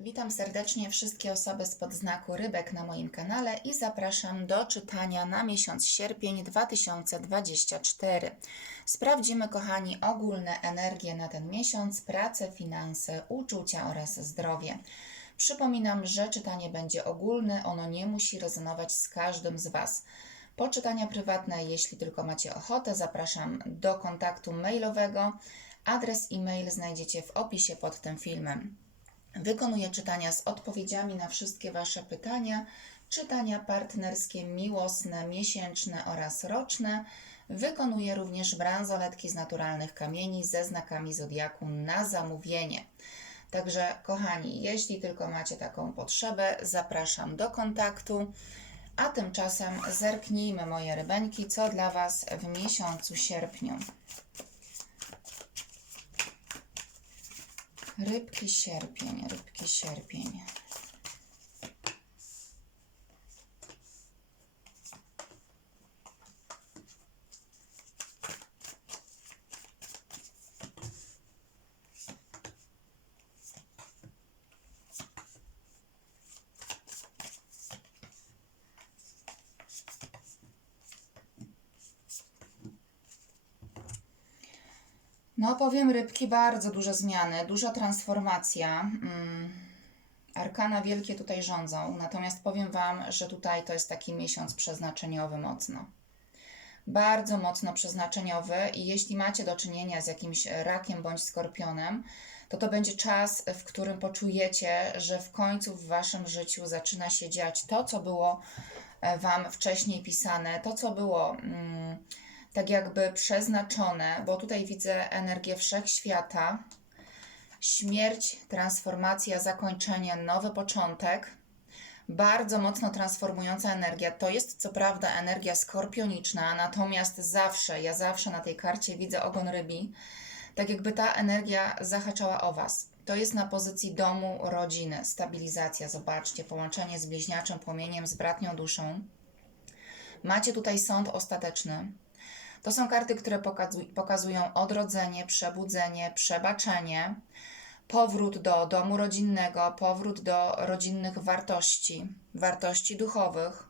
Witam serdecznie wszystkie osoby spod znaku rybek na moim kanale i zapraszam do czytania na miesiąc sierpień 2024. Sprawdzimy, kochani, ogólne energie na ten miesiąc, pracę, finanse, uczucia oraz zdrowie. Przypominam, że czytanie będzie ogólne, ono nie musi rezonować z każdym z Was. Poczytania prywatne, jeśli tylko macie ochotę, zapraszam do kontaktu mailowego. Adres e-mail znajdziecie w opisie pod tym filmem. Wykonuję czytania z odpowiedziami na wszystkie Wasze pytania, czytania partnerskie, miłosne, miesięczne oraz roczne. Wykonuję również bransoletki z naturalnych kamieni ze znakami zodiaku na zamówienie. Także, kochani, jeśli tylko macie taką potrzebę, zapraszam do kontaktu. A tymczasem zerknijmy, moje rybeńki, co dla Was w miesiącu sierpniu. Rybki sierpień, rybki sierpień. No, powiem rybki, bardzo duże zmiany, duża transformacja. Mm, Arkana wielkie tutaj rządzą, natomiast powiem Wam, że tutaj to jest taki miesiąc przeznaczeniowy mocno. Bardzo mocno przeznaczeniowy i jeśli macie do czynienia z jakimś rakiem bądź skorpionem, to to będzie czas, w którym poczujecie, że w końcu w Waszym życiu zaczyna się dziać to, co było e, Wam wcześniej pisane, to, co było. Mm, tak jakby przeznaczone, bo tutaj widzę energię wszechświata, śmierć, transformacja, zakończenie, nowy początek. Bardzo mocno transformująca energia. To jest co prawda energia skorpioniczna, natomiast zawsze, ja zawsze na tej karcie widzę ogon rybi, tak jakby ta energia zahaczała o Was. To jest na pozycji domu, rodziny, stabilizacja. Zobaczcie, połączenie z bliźniaczym płomieniem, z bratnią duszą. Macie tutaj sąd ostateczny. To są karty, które pokazu- pokazują odrodzenie, przebudzenie, przebaczenie, powrót do domu rodzinnego, powrót do rodzinnych wartości, wartości duchowych.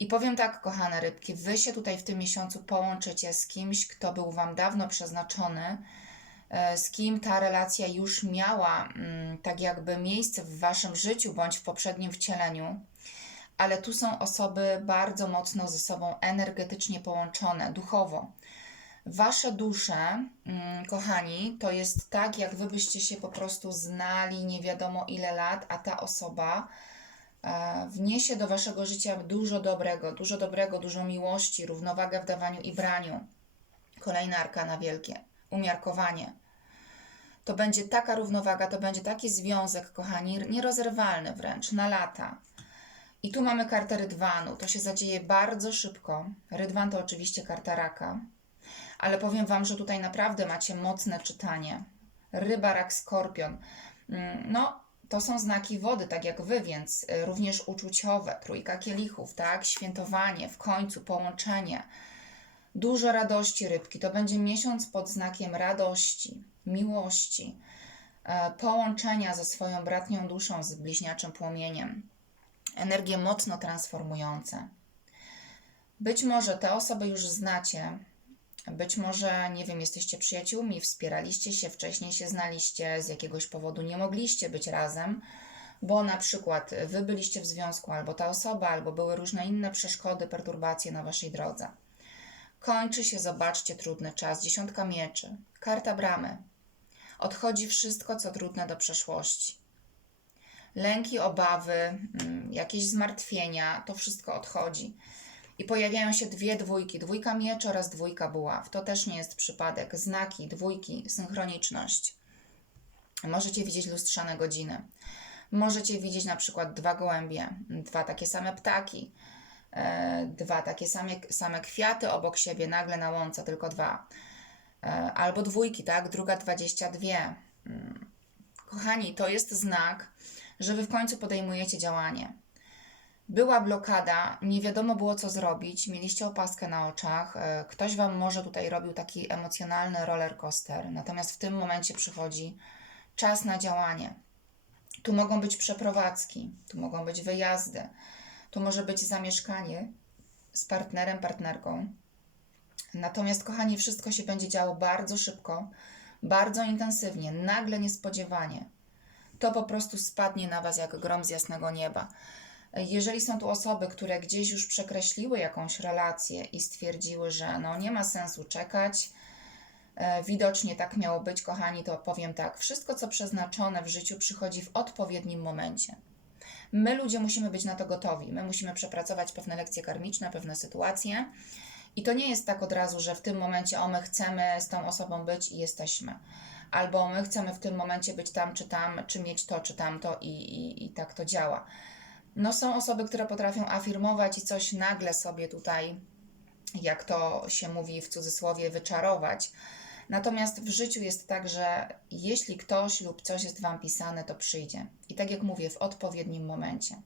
I powiem tak, kochane rybki, wy się tutaj w tym miesiącu połączycie z kimś, kto był wam dawno przeznaczony, e, z kim ta relacja już miała mm, tak jakby miejsce w waszym życiu bądź w poprzednim wcieleniu ale tu są osoby bardzo mocno ze sobą energetycznie połączone, duchowo. Wasze dusze, mm, kochani, to jest tak, jak wy byście się po prostu znali nie wiadomo ile lat, a ta osoba e, wniesie do waszego życia dużo dobrego, dużo dobrego, dużo miłości, równowagę w dawaniu i braniu. Kolejne arkana wielkie, umiarkowanie. To będzie taka równowaga, to będzie taki związek, kochani, nierozerwalny wręcz, na lata. I tu mamy kartę rydwanu. To się zadzieje bardzo szybko. Rydwan to oczywiście karta raka, ale powiem Wam, że tutaj naprawdę macie mocne czytanie. Ryba, rak, skorpion. Mm, No, to są znaki wody, tak jak Wy, więc y, również uczuciowe. Trójka kielichów, tak? Świętowanie, w końcu połączenie. Dużo radości rybki. To będzie miesiąc pod znakiem radości, miłości, e, połączenia ze swoją bratnią duszą, z bliźniaczym płomieniem energie mocno transformujące. Być może te osoby już znacie, być może, nie wiem, jesteście przyjaciółmi, wspieraliście się, wcześniej się znaliście, z jakiegoś powodu nie mogliście być razem, bo na przykład wy byliście w związku, albo ta osoba, albo były różne inne przeszkody, perturbacje na waszej drodze. Kończy się, zobaczcie, trudny czas. Dziesiątka mieczy, karta bramy. Odchodzi wszystko, co trudne do przeszłości lęki, obawy, mm, jakieś zmartwienia, to wszystko odchodzi. I pojawiają się dwie dwójki, dwójka mieczy oraz dwójka buław. To też nie jest przypadek. Znaki, dwójki, synchroniczność. Możecie widzieć lustrzane godziny. Możecie widzieć na przykład dwa gołębie, dwa takie same ptaki, e, dwa takie same, same kwiaty obok siebie, nagle na łące tylko dwa. E, albo dwójki, tak? Druga 22. Mm. Kochani, to jest znak, że wy w końcu podejmujecie działanie. Była blokada, nie wiadomo było co zrobić, mieliście opaskę na oczach, e, ktoś wam może tutaj robił taki emocjonalny roller coaster, natomiast w tym momencie przychodzi czas na działanie. Tu mogą być przeprowadzki, tu mogą być wyjazdy, tu może być zamieszkanie z partnerem, partnerką. Natomiast, kochani, wszystko się będzie działo bardzo szybko, bardzo intensywnie, nagle, niespodziewanie. To po prostu spadnie na Was jak grom z jasnego nieba. Jeżeli są tu osoby, które gdzieś już przekreśliły jakąś relację i stwierdziły, że no nie ma sensu czekać, e, widocznie tak miało być, kochani, to powiem tak: wszystko, co przeznaczone w życiu, przychodzi w odpowiednim momencie. My, ludzie, musimy być na to gotowi. My musimy przepracować pewne lekcje karmiczne, pewne sytuacje. I to nie jest tak od razu, że w tym momencie o my chcemy z tą osobą być i jesteśmy. Albo my chcemy w tym momencie być tam czy tam, czy mieć to czy tamto i, i, i tak to działa. No są osoby, które potrafią afirmować i coś nagle sobie tutaj, jak to się mówi w cudzysłowie, wyczarować. Natomiast w życiu jest tak, że jeśli ktoś lub coś jest Wam pisane, to przyjdzie. I tak jak mówię, w odpowiednim momencie.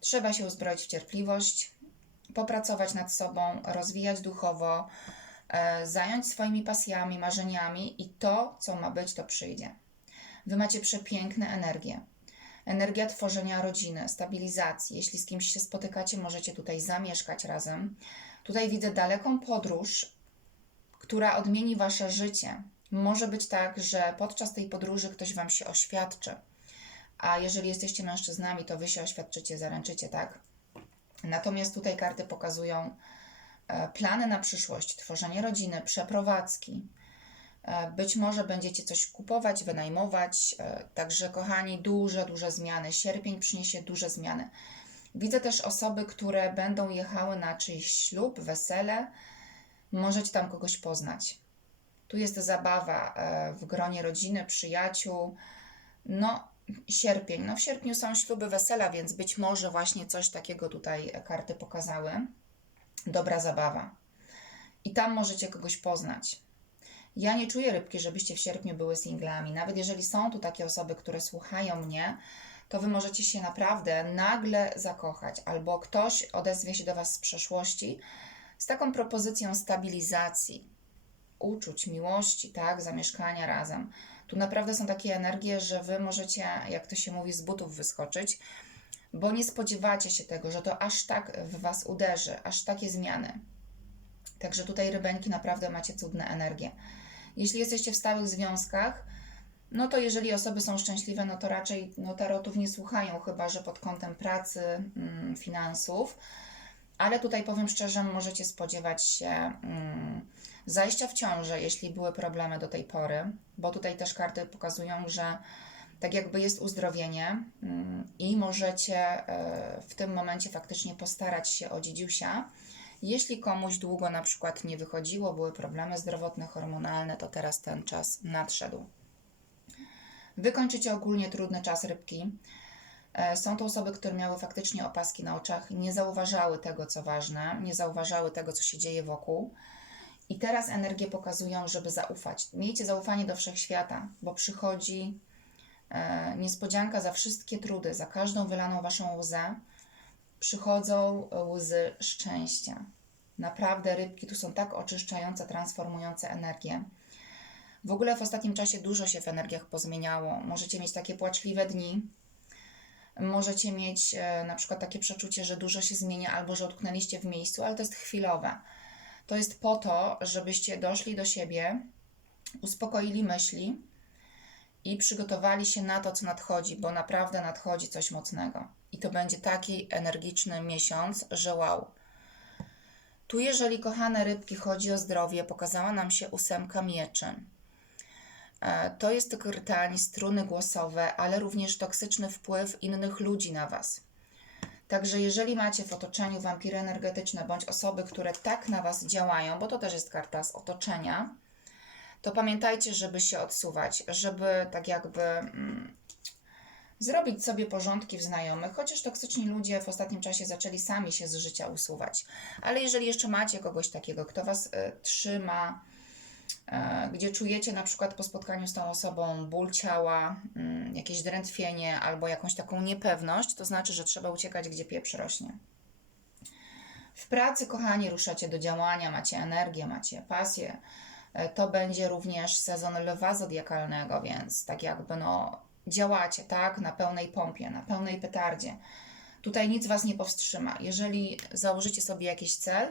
Trzeba się uzbroić w cierpliwość, popracować nad sobą, rozwijać duchowo, zająć swoimi pasjami, marzeniami i to, co ma być, to przyjdzie. Wy macie przepiękne energie. Energia tworzenia rodziny, stabilizacji. Jeśli z kimś się spotykacie, możecie tutaj zamieszkać razem. Tutaj widzę daleką podróż, która odmieni wasze życie. Może być tak, że podczas tej podróży ktoś wam się oświadczy. A jeżeli jesteście mężczyznami, to wy się oświadczycie, zaręczycie, tak? Natomiast tutaj karty pokazują e, plany na przyszłość, tworzenie rodziny, przeprowadzki. E, Być może będziecie coś kupować, wynajmować. e, Także, kochani, duże, duże zmiany. Sierpień przyniesie duże zmiany. Widzę też osoby, które będą jechały na czyjś ślub, wesele. Możecie tam kogoś poznać. Tu jest zabawa e, w gronie rodziny, przyjaciół. No, sierpień. No, w sierpniu są śluby, wesela, więc być może właśnie coś takiego tutaj karty pokazały. Dobra zabawa. I tam możecie kogoś poznać. Ja nie czuję rybki, żebyście w sierpniu były singlami. Nawet jeżeli są tu takie osoby, które słuchają mnie, to wy możecie się naprawdę nagle zakochać, albo ktoś odezwie się do was z przeszłości z taką propozycją stabilizacji, uczuć, miłości, tak, zamieszkania razem. Tu naprawdę są takie energie, że wy możecie, jak to się mówi, z butów wyskoczyć, bo nie spodziewacie się tego, że to aż tak w was uderzy, aż takie zmiany. Także tutaj rybeńki naprawdę macie cudne energie. Jeśli jesteście w stałych związkach, no to jeżeli osoby są szczęśliwe, no to raczej no, tarotów nie słuchają, chyba że pod kątem pracy, mm, finansów. Ale tutaj powiem szczerze, możecie spodziewać się mm, zajścia w ciążę, jeśli były problemy do tej pory, bo tutaj też karty pokazują, że tak jakby jest uzdrowienie mm, i możecie e, w tym momencie faktycznie postarać się o dziedziusia. Jeśli komuś długo na przykład nie wychodziło, były problemy zdrowotne, hormonalne, to teraz ten czas nadszedł. Wykończycie ogólnie trudny czas rybki. E, Są to osoby, które miały faktycznie opaski na oczach, nie zauważały tego, co ważne, nie zauważały tego, co się dzieje wokół. I teraz energie pokazują, żeby zaufać. Miejcie zaufanie do wszechświata, bo przychodzi niespodzianka za wszystkie trudy, za każdą wylaną waszą łzę. Przychodzą łzy szczęścia. Naprawdę rybki tu są tak oczyszczające, transformujące energię. W ogóle w ostatnim czasie dużo się w energiach pozmieniało. Możecie mieć takie płaczliwe dni, możecie mieć e, na przykład takie przeczucie, że dużo się zmienia albo że utknęliście w miejscu, ale to jest chwilowe. To jest po to, żebyście doszli do siebie, uspokoili myśli i przygotowali się na to, co nadchodzi, bo naprawdę nadchodzi coś mocnego. I to będzie taki energiczny miesiąc, że wow. Tu, jeżeli kochane rybki, chodzi o zdrowie, pokazała nam się ósemka mieczy. E, To jest tylko rtań, struny głosowe, ale również toksyczny wpływ innych ludzi na Was. Także jeżeli macie w otoczeniu wampiry energetyczne bądź osoby, które tak na Was działają, bo to też jest karta z otoczenia, to pamiętajcie, żeby się odsuwać, żeby tak jakby mm, zrobić sobie porządki w znajomych, chociaż toksyczni ludzie w ostatnim czasie zaczęli sami się z życia usuwać. Ale jeżeli jeszcze macie kogoś takiego, kto Was y, trzyma, e, gdzie czujecie na przykład po spotkaniu z tą osobą ból ciała, mm, jakieś drętwienie albo jakąś taką niepewność, to znaczy, że trzeba uciekać, gdzie pieprz rośnie. W pracy, kochani, ruszacie do działania, macie energię, macie pasję. E, To będzie również sezon lwa zodiakalnego, więc tak jakby no działacie, tak? Na pełnej pompie, na pełnej petardzie. Tutaj nic Was nie powstrzyma. Jeżeli założycie sobie jakiś cel,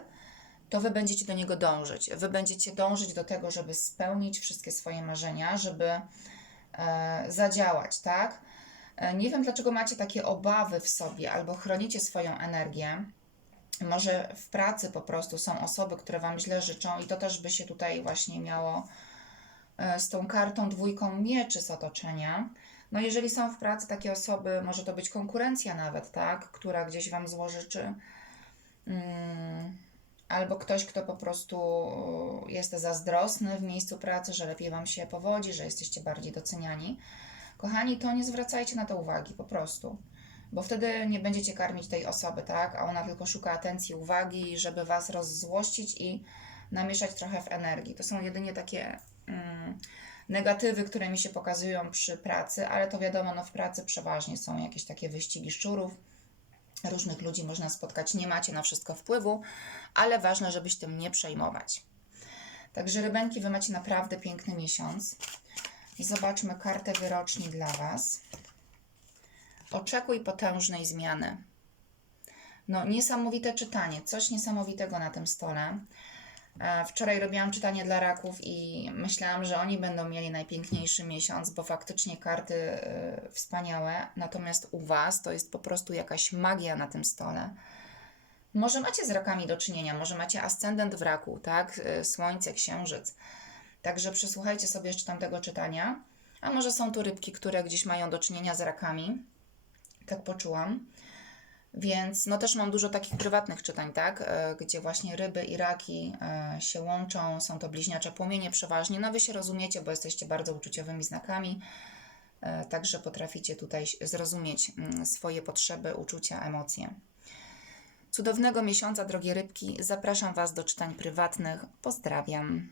to Wy będziecie do niego dążyć. Wy będziecie dążyć do tego, żeby spełnić wszystkie swoje marzenia, żeby e, zadziałać, tak? E, nie wiem, dlaczego macie takie obawy w sobie albo chronicie swoją energię. Może w pracy po prostu są osoby, które Wam źle życzą, i to też by się tutaj właśnie miało e, z tą kartą dwójką mieczy z otoczenia. No, jeżeli są w pracy takie osoby, może to być konkurencja nawet, tak, która gdzieś Wam złożyczy. Mm, albo ktoś, kto po prostu jest zazdrosny w miejscu pracy, że lepiej Wam się powodzi, że jesteście bardziej doceniani. Kochani, to nie zwracajcie na to uwagi, po prostu. Bo wtedy nie będziecie karmić tej osoby, tak? A ona tylko szuka atencji, uwagi, żeby Was rozzłościć i namieszać trochę w energii. To są jedynie takie mm, negatywy, które mi się pokazują przy pracy, ale to wiadomo, no w pracy przeważnie są jakieś takie wyścigi szczurów. Różnych ludzi można spotkać, nie macie na wszystko wpływu, ale ważne, żeby się tym nie przejmować. Także rybenki, Wy macie naprawdę piękny miesiąc. Zobaczmy kartę wyroczni dla Was. Oczekuj potężnej zmiany. No, niesamowite czytanie, coś niesamowitego na tym stole. E, Wczoraj robiłam czytanie dla raków i myślałam, że oni będą mieli najpiękniejszy miesiąc, bo faktycznie karty e, wspaniałe. Natomiast u Was to jest po prostu jakaś magia na tym stole. Może macie z rakami do czynienia, może macie ascendent w raku, tak? E, Słońce, księżyc. Także przesłuchajcie sobie jeszcze tamtego czytania. A może są tu rybki, które gdzieś mają do czynienia z rakami. Tak poczułam. Więc no też mam dużo takich prywatnych czytań, tak? E, Gdzie właśnie ryby i raki e, się łączą. Są to bliźniacze płomienie przeważnie. No wy się rozumiecie, bo jesteście bardzo uczuciowymi znakami. E, Także potraficie tutaj zrozumieć mm, swoje potrzeby, uczucia, emocje. Cudownego miesiąca, drogie rybki. Zapraszam Was do czytań prywatnych. Pozdrawiam.